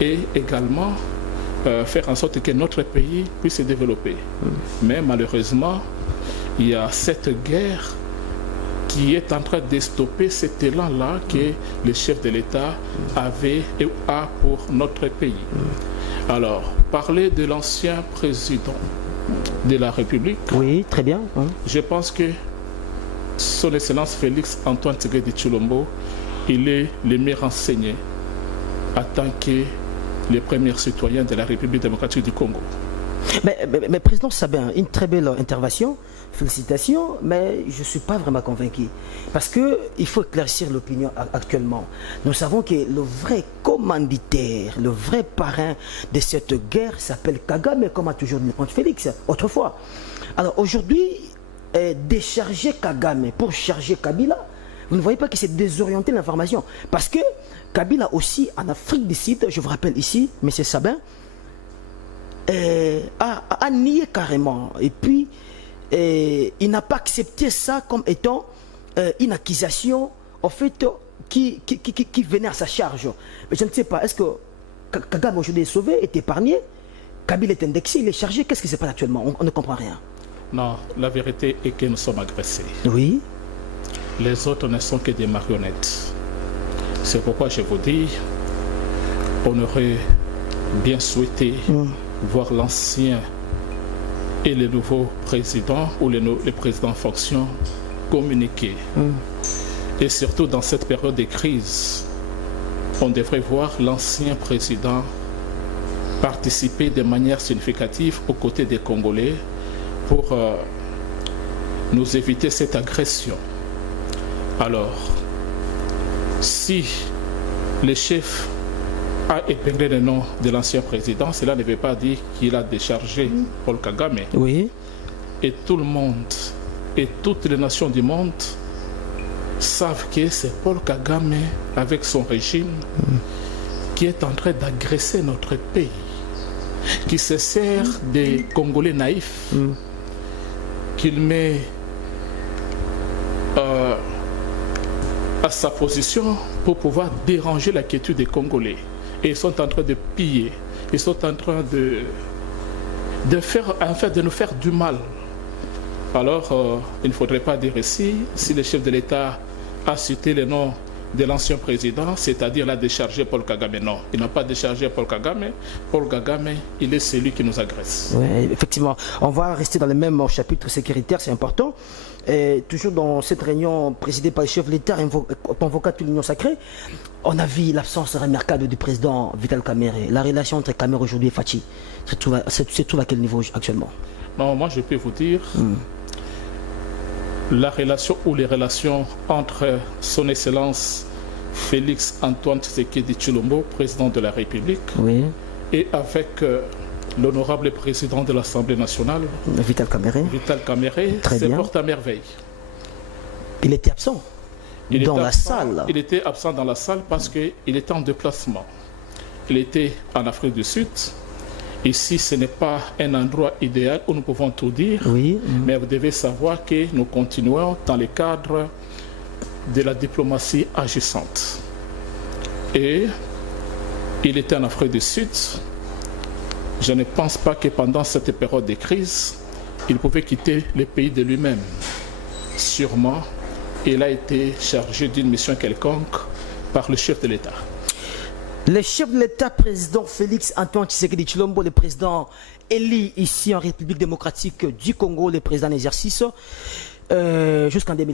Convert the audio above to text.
et également faire en sorte que notre pays puisse se développer. Mais malheureusement, il y a cette guerre qui est en train de stopper cet élan-là que le chef de l'État avait et a pour notre pays. Alors, parler de l'ancien président de la République. Oui, très bien. Je pense que Son Excellence Félix Antoine Tshisekedi Tshilombo, il est le mieux renseigné en tant que le premier citoyen de la République démocratique du Congo. Mais Président Sabin, une très belle intervention, félicitations, mais je ne suis pas vraiment convaincu. Parce qu'il faut éclaircir l'opinion actuellement. Nous savons que le vrai commanditaire, le vrai parrain de cette guerre s'appelle Kagame, comme a toujours dit le comte Félix, autrefois. Alors aujourd'hui, décharger Kagame pour charger Kabila, vous ne voyez pas que c'est désorienter l'information. Parce que Kabila aussi, en Afrique du Sud, je vous rappelle ici, M. Sabin, a nié carrément. Et puis, il n'a pas accepté ça comme étant une accusation, en fait, qui venait à sa charge. Mais je ne sais pas, est-ce que Kagame aujourd'hui est sauvé, est épargné? Kabila est indexé, il est chargé. Qu'est-ce qui se passe actuellement? On ne comprend rien. Non, la vérité est que nous sommes agressés. Oui. Les autres ne sont que des marionnettes. C'est pourquoi je vous dis, on aurait bien souhaité voir l'ancien et le nouveau président ou le président en fonction communiquer. Et surtout dans cette période de crise, on devrait voir l'ancien président participer de manière significative aux côtés des Congolais pour nous éviter cette agression. Alors, si le chef a épinglé le nom de l'ancien président, cela ne veut pas dire qu'il a déchargé Paul Kagame. Oui. Et tout le monde et toutes les nations du monde savent que c'est Paul Kagame avec son régime qui est en train d'agresser notre pays, qui se sert des Congolais naïfs, qu'il met à sa position pour pouvoir déranger la quiétude des Congolais. Et ils sont en train de piller, ils sont en train de nous faire du mal. Alors, il ne faudrait pas dire ici, si le chef de l'État a cité le nom de l'ancien président, c'est-à-dire l'a déchargé Paul Kagame. Non, il n'a pas déchargé Paul Kagame. Paul Kagame, il est celui qui nous agresse. Oui, effectivement. On va rester dans le même chapitre sécuritaire, c'est important. Et toujours dans cette réunion présidée par le chef de l'État, convoquant toute l'Union sacrée, on a vu l'absence remarquable du président Vital Kamerhe. La relation entre Kamerhe aujourd'hui et Fachi, se trouve à quel niveau actuellement? Non, moi je peux vous dire, la relation ou les relations entre son Excellence Félix Antoine Tshisekedi Tshilombo, président de la République, et avec l'honorable président de l'Assemblée nationale, Vital Kamerhe, se porte à merveille. Il était absent dans la salle. Il était absent dans la salle parce qu'il était en déplacement. Il était en Afrique du Sud. Ici, ce n'est pas un endroit idéal où nous pouvons tout dire, mais vous devez savoir que nous continuons dans le cadre de la diplomatie agissante. Et il était en Afrique du Sud. Je ne pense pas que pendant cette période de crise, il pouvait quitter le pays de lui-même. Sûrement, il a été chargé d'une mission quelconque par le chef de l'État. Le chef de l'État, président Félix Antoine Tshisekedi Tshilombo, le président élu ici en République démocratique du Congo, le président en exercice, jusqu'en 2020.